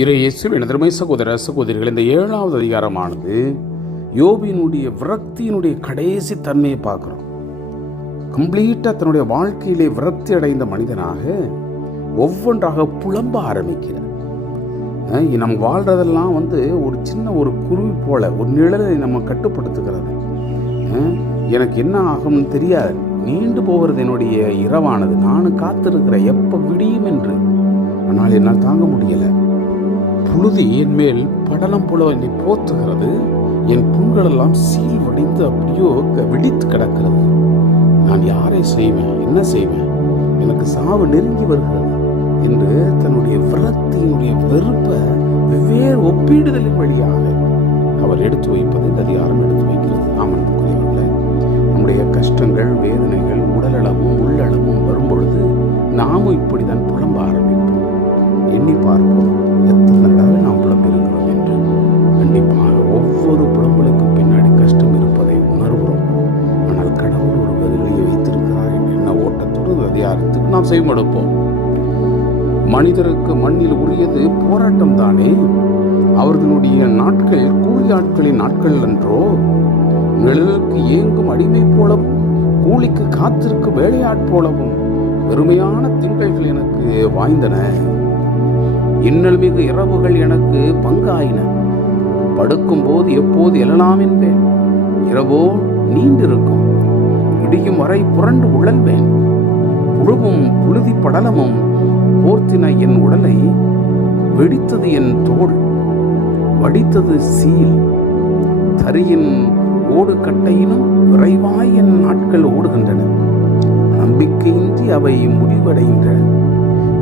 இயேசுவின் அருமை சகோதர சகோதரிகள், இந்த 7வது அதிகாரமானது யோபினுடைய விரக்தியினுடைய கடைசி தன்மையை பார்க்கிறோம். கம்ப்ளீட்டா தன்னுடைய வாழ்க்கையிலே விரக்தி அடைந்த மனிதனாக ஒவ்வொன்றாக புலம்ப ஆரம்பிக்கிறார். நம்ம வாழ்றதெல்லாம் ஒரு சின்ன ஒரு குருவி போல ஒரு நிழலை நம்ம கட்டுப்படுத்துகிறது. எனக்கு என்ன ஆகும்னு தெரியாது, நீண்டு போகிறது என்னுடைய இரவானது, நானும் காத்திருக்கிற எப்ப விடியும் என்று. ஆனால் என்னால் தாங்க முடியல. புழுதி என் மேல் படலம் போல என்னை போத்துகிறது. என் புண்களெல்லாம் சீல் வடிந்து அப்படியோ வெடித்து கிடக்கிறது. நான் யாரை செய்வேன், என்ன செய்வேன், எனக்கு சாவு நெருங்கி வருகிறது என்று தன்னுடைய விரக்தியினுடைய வெறுப்பை வெவ்வேறு ஒப்பீடுதலின் வழியாக அவர் எடுத்து வைப்பது இந்த அதிகாரம் எடுத்து வைக்கிறது. ஆமன்புக்குரியவர்களே, நம்முடைய கஷ்டங்கள், வேதனைகள், உடலளவும் உள்ளளவும் வரும்பொழுது நாமும் இப்படிதான் புலம்ப ஆரம்பிப்போம். எண்ணி பார்ப்போம், எத்தனை தடவை நாம் புலம்பிருக்கிறோம் என்று. கண்டிப்பாக ஒவ்வொரு புலம்பலுக்கும் பின்னாடி கஷ்டம் இருப்பதை உணர்கிறோம். ஆனால் கடவுள் ஒரு பதிலையை வைத்திருக்கிறார் என்ற ஓட்டத்தோடு அதிகாரத்துக்கு நாம் செய்வெடுப்போம். மனிதருக்கு மண்ணில் உரியது போராட்டம் தானே. அவர்களுடைய நாட்கள் கூலி ஆட்களின் நாட்கள் என்றோ. நிழலுக்கு ஏங்கும் அடிமை போலவும் கூலிக்கு காத்திருக்கும் வேலையாட் போலவும் பெருமையான திங்கள்கள் எனக்கு வாய்ந்தன. இன்னல் மிகு இரவுகள் எனக்கு பங்காயின. படுக்கும் போது எப்போது எழலாம் என்பேன். இரவோ நீண்டிருக்கும், விடியும் வரை புரண்டு உழல்வேன். புழுவும் புழுதி படலமும் போர்த்தின என் உடலை. வெடித்தது என் தோல், வடித்தது சீல். தரியின் ஓடு கட்டையினும் விரைவாய் என் நாட்கள் ஓடுகின்றன. நம்பிக்கையின்றி அவை முடிவடைகின்றன.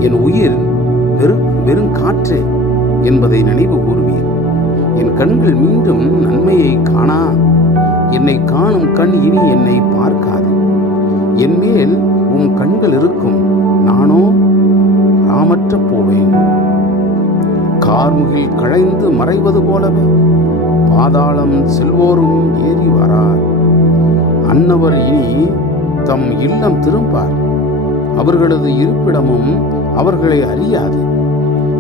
என் உயிர் வெறும் காற்று என்பதை நினைவு கூறுவீர். என் கண்கள் மீண்டும் நன்மையை காணா. என்னை காணும் கண் இனி என்னை பார்க்காது. என் மேல் உம் கண்கள் இருக்கும், நானோ ராமற்ற போவேன். கார்முகில் களைந்து மறைவது போலவே பாதாளம் செல்வோரும் ஏறி வரார். அன்னவர் இனி தம் இல்லம் திரும்பார். அவர்களது இருப்பிடமும் அவர்களை அறியாது.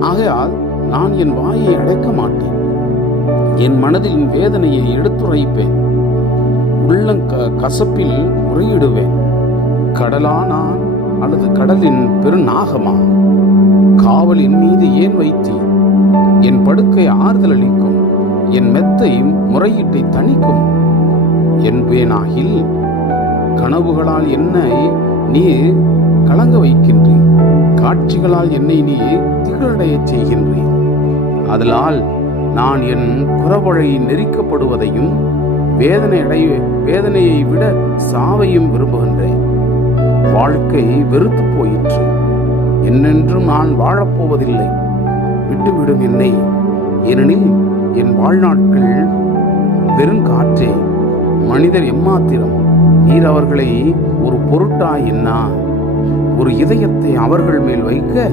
ஆகையால் நான் என் வாயை அடைக்க மாட்டேன். என் மனதில் வேதனையை எடுத்துரைப்பேன். கசப்பில் முறையிடுவேன். கடலா நான் அல்லது கடலின் பெருநாகமா? காவலின் மீது ஏன் வைத்தீர்? என் படுக்கை ஆறுதல் அளிக்கும், என் மெத்தை முறையீட்டை தணிக்கும் என்பேனாகில் கனவுகளால் என்னை நீர் கலங்க வைக்கின்றீர். காட்சிகளால் என்னை நீ திகழடைய செய்கின்றேன். அதனால் நான் என் குறவழை நெரிக்கப்படுவதையும் வேதனையை விட சாவையும் விரும்புகின்றேன். வாழ்க்கை வெறுத்து போயிற்று, என்னென்றும் நான் வாழப்போவதில்லை. விட்டுவிடும் என்னை, ஏனெனில் என் வாழ்நாட்கள் வெறும் காற்றே. மனிதர் எம்மாத்திரம், நீர் அவர்களை ஒரு பொருட்டா என்னா? ஒரு இதயத்தை அவர்கள் மேல் வைக்க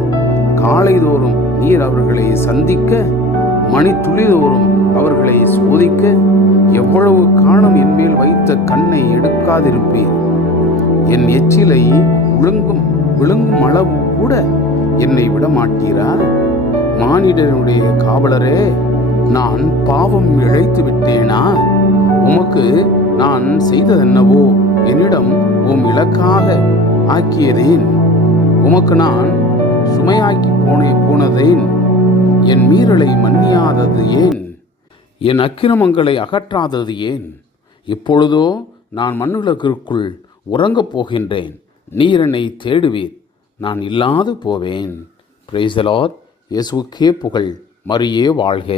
காலைதோறும் நீர் அவர்களை சந்திக்க, மணித்துளிதோறும் அவர்களை சோதிக்க எவ்வளவு காலம் என் மேல் வைத்த கண்ணை எடுக்காதிருப்பீர். என் எச்சிலை விழுங்கும் அளவு கூட என்னை விட மாட்டீரா? மானிடனுடைய காவலரே, நான் பாவம் இழைத்து விட்டேனா? உமக்கு நான் செய்ததென்னவோ என்னிடம் உம் இலக்காக ஆக்கியதேன்? உமக்கு நான் சுமையாக்கி போனதேன்? என் மீறலை மன்னியாதது ஏன்? என் அக்கிரமங்களை அகற்றாதது ஏன்? இப்பொழுதோ நான் மண்ணுலகிற்குள் உறங்கப் போகின்றேன். நீர் என்னை தேடுவீர், நான் இல்லாது போவேன். Praise the Lord. இயேசுவுக்கே புகழ். மரியே வாழ்க.